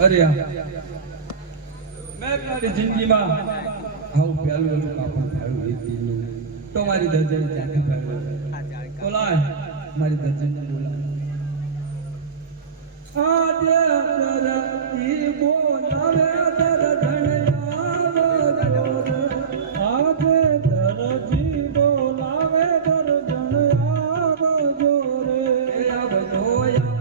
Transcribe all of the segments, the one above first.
અરે મેં મારી જિંદગીમાં આવું પહેલું કાપડ ફાડ્યું એ દિલનું તો મારી દર્જન ચાકી ફાડ્યું બોલાય મારી દર્જન બોલાય આજે સરતી બોલાવે દર્જન આજે દરજી બોલાવે દર્જન આવજો રે આવજો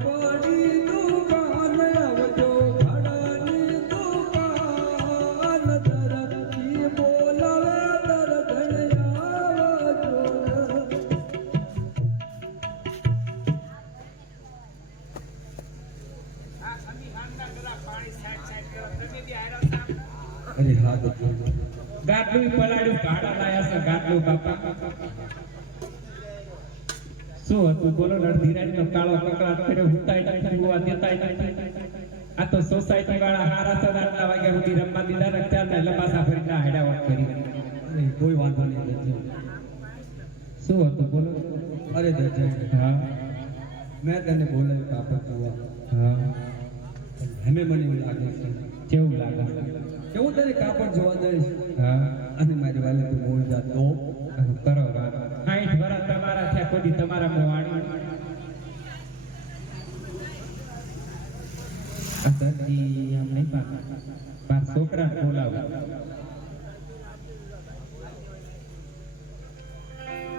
પડી દુકાન આવજો ઘડાની દુકાન દરજી બોલાવે દર્જન આવજો અરે હા ગાટલું પલાડ્યું ગાડા લાયા છે ગાટલું બાપા શું હતું બોલો ધીરાજનો કાળો કકડાટ કર્યો હુતાય નથી હોવા દેતાય નથી આ તો સોસાયટી વાળા હારા સદાના વાગ્યા સુધી રમવા દીધા ને ચાર ને લંબાસા ફરીને હાડાવટ કરી કોઈ વાંધો નહીં શું હતું બોલો અરે દર્જન હા મેં તને બોલાવ્યું કાપડ જોવા હા હમે મને એવું લાગે છે કેવું લાગે કે હું તને કાપડ જોવા જઈશ હા અને મારી વાલે તું બોલ જા તો કરો 60 વર્ષ તમારા થયા કોઈ તમારા મોવાણી અતજી આમ નહીં પાર છોકરા બોલાવ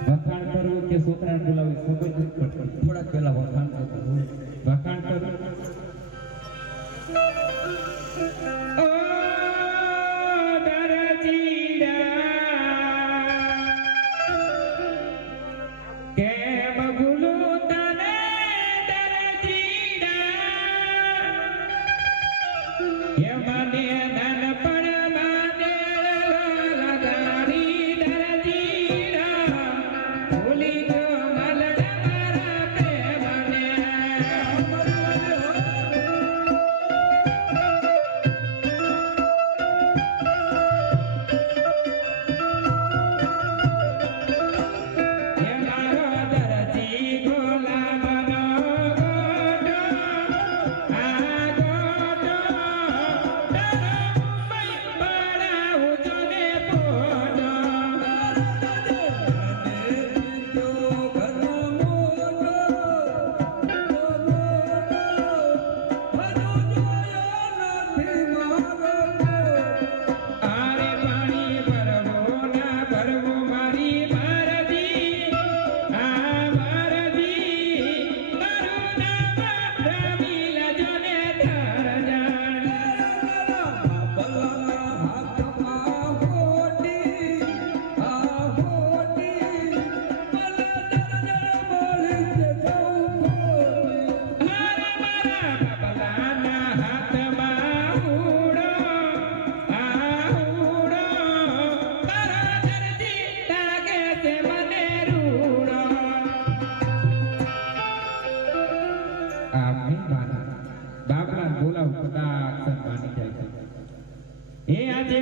વખાણ કરવું કે છોકરા બોલાવે ખબર જ પડતી થોડા પહેલા વખાણ કરવું વખાણ કરવું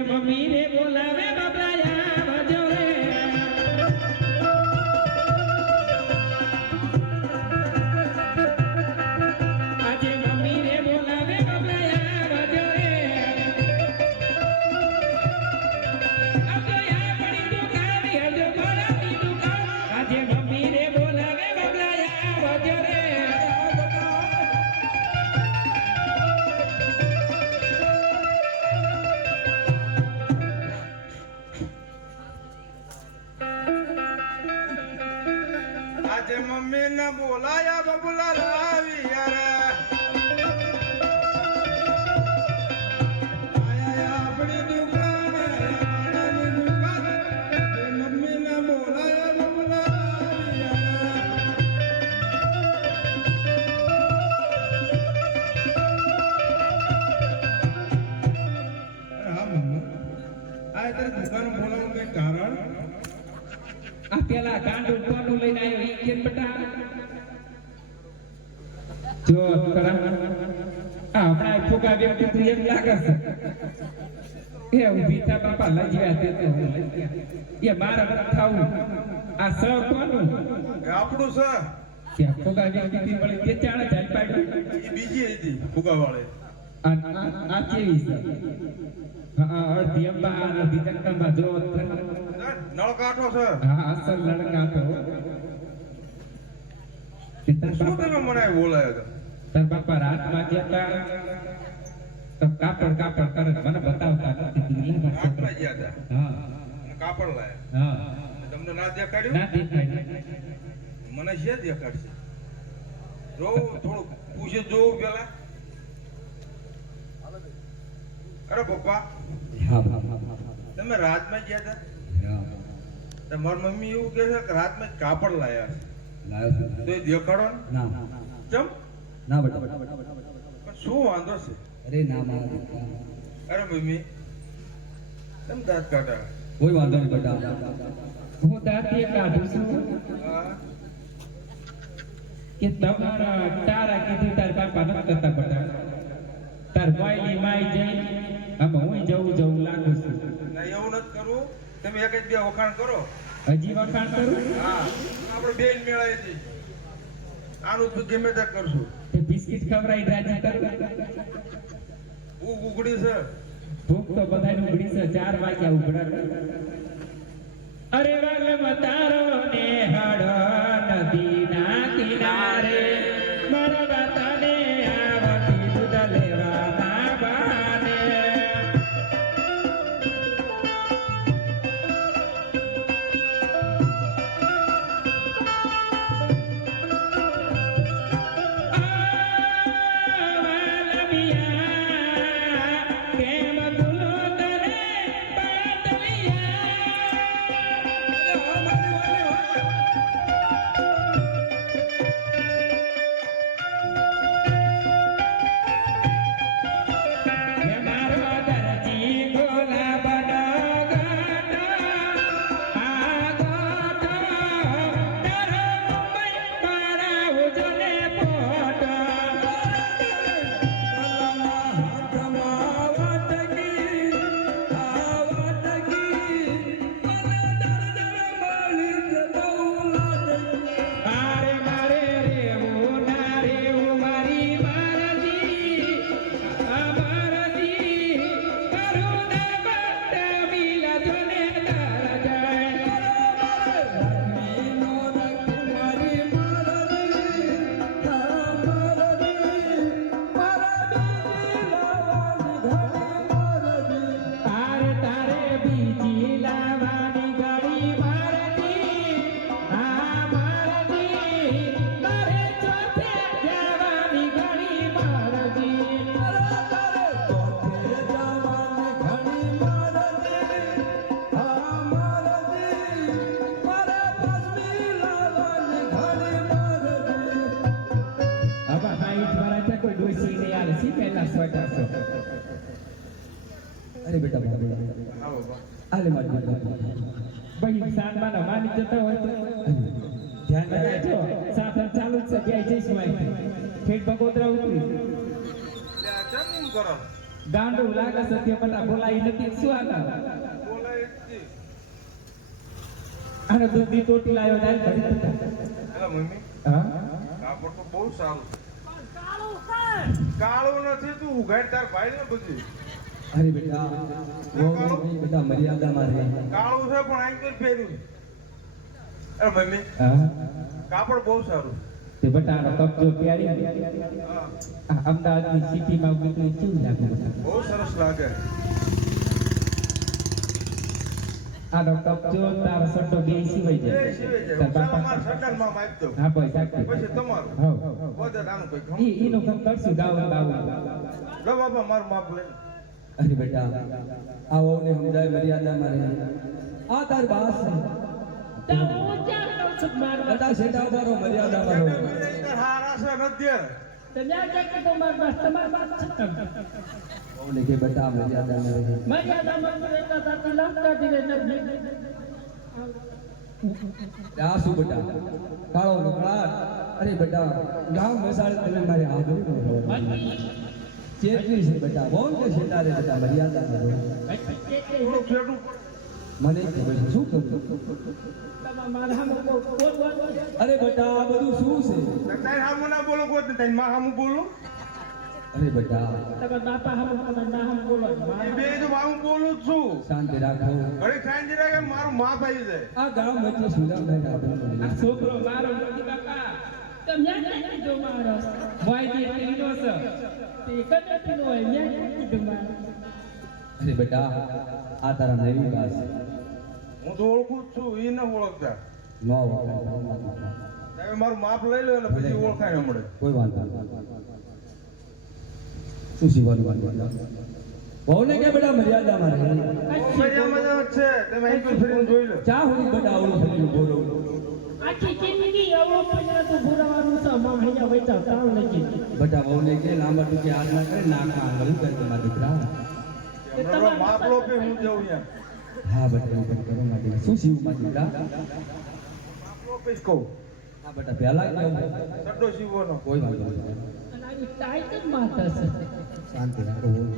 મમ્મી રે બોલાવે બાબલાયા બજો રે આજે મમ્મી રે બોલાવે બાબલાયા બજો રે બાબલાયા પડી દુકાન હજો ભરાતી દુકાન આજે મમ્મી રે બોલાવે બાબલાયા બજો રે मम्मी ने बोलाया बबुला लावी यार आया अपनी दुकान मम्मी ने बोलाया बबुला लावी हाँ मम्मी आया तेरे दुकान बोलाऊं के कारण આ પેલા ગાંડો કોનું લઈને આવ્યો ઈ કેમ બટા જો કરા આ હમણાં ફોકા વ્યક્તિ તું એમ લાગે છે એ ઊભી થા બાપા લજ્યા તે તો એ મારા મત થાવું આ સ કોનું આપણું છે કે ફોકા વ્યક્તિ થી વળી કે ચાળે ચાલ પાડ્યું ઈ બીજી હતી ફુગા વાળે આ કેવી છે હા અડધી અંબા અડધી જગદંબા જો નળ કાઢો છે હા અસલ લડકા તો શું તમે મને બોલાયો તો તાર બાપા રાતમાં ગયા તો કાપડ કરે મને બતાવતા નથી દીકરા રાતમાં ગયા હતા હા અને કાપડ લાયા હા તમને ના દેખાડ્યું ના દેખાય મને છે દેખાડશે જોવું થોડું પૂછે જોવું પેલા અરે પપ્પા હા તમે રાતમાં ગયા હતા તો મારી મમ્મી એવું કહે છે કે રાતમાં જ કાપડ લાયા છે તો એ દેખાડો ને ના ચમ ના બેટા પણ શું વાંધો છે અરે ના મારા દીકરા અરે મમ્મી કેમ દાંત કાઢા કોઈ વાંધો નહીં બેટા હું દાંતી કાઢું છું હા કે તમારા તારા કીધું તાર બાપા ન કરતા બટા તાર માયલી માય જઈ આમાં હું જવું લાગુ છું ના એવું નથી કરવું તમે એક જ બે વખાણ કરો હજી વખાણ કરું હા આપણે બેન મેળાવી હતી આનું તો ગમે ત્યાં કરશું તે બિસ્કિટ ખવડાવી રાજી કરું ભૂખ ઉઘડી છે ભૂખ તો બધાને ઉઘડી છે 4 વાગ્યા ઉઘડા અરે વાલમ તારો ને હળ નદીના કિનારે મારા દાતાને આવતી દૂધ લેવાના બહાને અરે બેટા બેટા હા બાબા આલે મારી બેટા ભાઈ સાંજમાં માની જતો હોય તો ધ્યાન રાખજો સાધન ચાલુ જ છે બે જઈશ માઈ ઠેક બગોદરા ઉતરી એટલે આ કેમ એમ કરો ગાંડું લાગે છે તે બધા બોલાઈ નથી શું આના બોલાય જ છે. આને દૂધની ટોટી લાવ્યો જાય ભરી દીધા. અલા મમ્મી હા કાપડ તો બહુ સારું કાળું નથી તું ઉઘાડ તાર ભાઈ ને બધું અરે બેટા બેટા મર્યાદામાં રહે કાળું છે પણ આઈ તો પહેર્યું અરે મમ્મી હા કાપડ બહુ સારું તે બટાનો કબજો પ્યારી હા અમદાવાદની સિટીમાં ઉતરી કેવું લાગે બટા બહુ સરસ લાગે આનો કબજો તારો સટ્ટો બે સિવાય એ જાય સિવાય તાર જાય બાપા મારા સટનમાં માપ દો હા પૈસા પછી તમારું હા વધે આનું કોઈ ખમ ઈનો કામ કરશું ગાવું બાવું લો બાપા મારું માપ લઈ અરે બેટા આ વહુને સમજાય મર્યાદામાં રહે આ તાર બાસ બેટા સેટા ઉભારો મર્યાદામાં રહો હારા છે નથી વહુને કે બેટા મર્યાદામાં રહે આ શું બેટા કાળો નકળાટ અરે બેટા ગામ મસાળે તમે મારે હાજરી ન રહો ચેતવી છે બેટા બોલ કે સેટા રે બેટા મર્યાદામાં રહો થોડુંક છેટું મને ખબર છે શું કરું અરે બેટા આ બધું શું છે તાઈ હામું ના બોલો કોઈ તાઈ માં હામું બોલું અરે બેટા તમારા બાપા હામે તમે ના હામે બોલો એ બે તો હું બોલું જ છું શાંતિ રાખો ઘડી ખાઈને જરા કે મારું માપ આવી જાય આ ગામ વચ્ચે સુધારણા આ આપણે છોકરો મારો નથી બાપા તમે ન્યા કીધો મારો વાયદી પીનો છે તે કદે પીનો હોય ન્યા કીધો મારો અરે બેટા આ તારા નવી વાત હું તો ઓળખું જ છું એ ન ઓળખતા નો વખાય તમે મારું માપ લઈ લો એટલે પછી ઓળખાય ન મળે કોઈ વાંધો નહીં શું શીખવાનું વાંધો બહુને કે બેટા મર્યાદામાં રહે મજામાં જ છે તમે અહીં કોઈ ફરીને જોઈ લો ચા હું બેટા આવડું ફરીને બોલો આખી જિંદગી એવો પૈસા તો ભરાવાનું છે માં હૈયા વૈચા તાવ નથી બેટા બહુને કે લાંબા ટૂંકે હાથ ના કરે નાખા આંગળી કરે મારા દીકરા હમણાં માપ લો કે હું જઉં અહીંયા હા બેટા એવું કંઈ કરો મારા દીકરા શું શીવું મારા દીકરા માપ લો કે કહું હા બેટા પહેલા કેવું સડ્ડો સીવવાનો કોઈ વાંધો નહીં અને આવી ટાઈટ જ માથા છે શાંતિ રાખો બોલ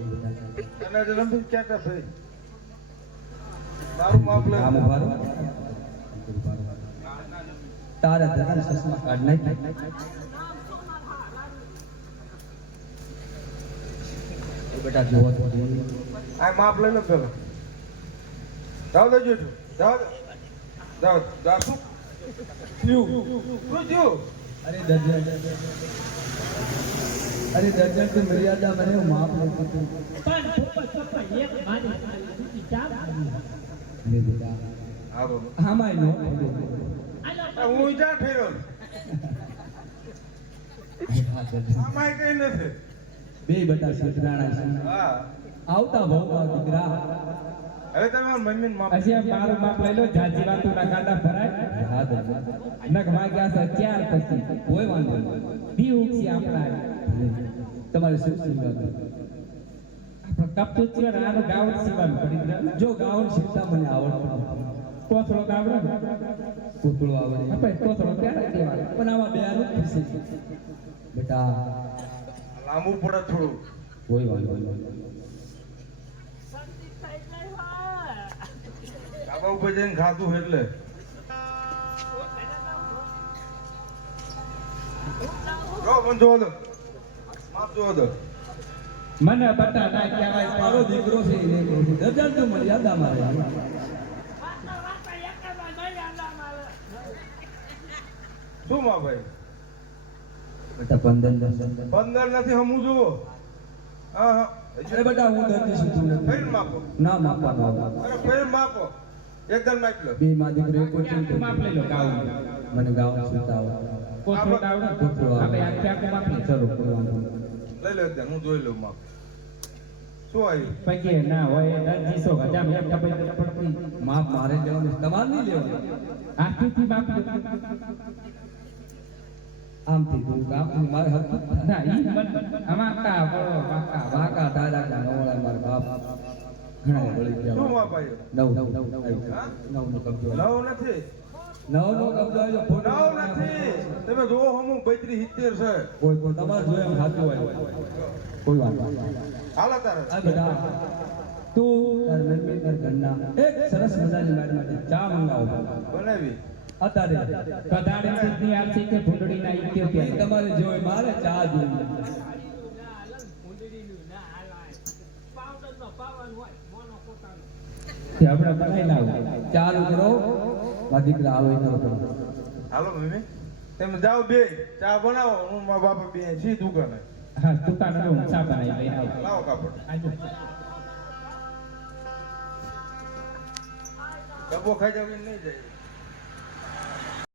અને રમતી ક્યાં ભાઈ મારું માપ લે આમ ઉભા રહો તારે ધરાને ચશ્મા કાઢ નાખ બેટા જોવો તો આ માપ લઈ લો પેલો જાવ દો જોજો જાવ જાવ જાવ શું થયું શું થયું અરે દર્જન તો મર્યાદા મને માફ નથી પણ પપ્પા એક મારી સારી ચા મારી અરે બેટા હા બોલો આમાંય નો હું જ્યાં ઠેર્યો આમાં કઈ નથી બે બેટા શેતરાણા છે હા આવતા બહુ દીકરા હવે તમે મારા મમ્મીને માપ હજી આ મારું માપ લઈ લો જાજી વાતો ના કાંડા ભરાય હા દર્જન નખ વાગ્યા છે 4 પછી કોઈ વાંધો નહીં બી ઉગસી આપણા તમારે શું શીખવાનું આપણે કપતું છે ને આનું ગાઉન સીવાનું પડી ગયું જો ગાઉન શીખતા મને આવડતું કોથળો ગાવડો કોથળો આવડે આપણે કોથળો ક્યારે દેવાનો પણ આમાં બે આનું ખુશી છે બેટા લાંબુ પડે થોડું કોઈ વાંધો નહીં ધાબા ઉપર જઈને ખાધું એટલે જો મને જોવો દો માપ જોવો દો મને બટા ના કહેવાય મારો દીકરો છે એને કહું છું દર્જન તો મર્યાદામાં રહે શું માં ભાઈ બેટા 15 15 નથી હમું જુઓ હા હા અરે બેટા હું દર્દી છું તું નથી ફેર માપો ના માપવાનો અરે ફેર માપો એકદમ માપ લો બે માં દીકરો એક આખું માપ લઈ લો ગાઉન મને ગાઉન શીખતા આવડે કોથળો ગાવડો કોથળો આપણે આખું માપ લઈ ચલો કોઈ વાંધો નહીં લઈ લો એકદમ હું જોઈ લઉં માપ શું આવ્યું પગે ના હોય દર્દી સો હજામ એક ખબર પડતી માપ મારે લેવાનું તમારે નહીં લેવાનું આખીથી માપ લો આમથી તું આમથી મારે હક ના ઈ મન આમાં કા બળો વાકા વાકા દાદા ના નવળા મારા બાપ ઘણા બળી શું ગયા માપ આવ્યું નવ હા? નો કબજો નવ નથી નવ નો કબજો આવ્યો ફોટો નવ નથી તમે જોવો હમું 32 70 છે કોઈ કોઈ તમારે જોયા ખાતું હોય કોઈ વાત નહીં. હાલો તારે આ બધા તું તાર મમ્મી તાર ઘરના એક સરસ મજાની મારી માટે ચા મંગાવો બનાવી અત્યારે કદાડે સિદ્ધની આરસી કે ભૂંડડી ના ઈ એ તમારે જોઈ મારે ચા જોઈએ તે હમણાં બનાવી લાવો ચાલુ કરો મારા દીકરા આવે ન કરો હાલો મમ્મી તમે જાઓ બે ચા બનાવો હું મારા બાપા બે સી દુકાને હા દુકાન નો ચા બનાવી લઈ આવો લાવો કાપડ આજો ડબ્બો ખાઈ જાવ નહીં જાય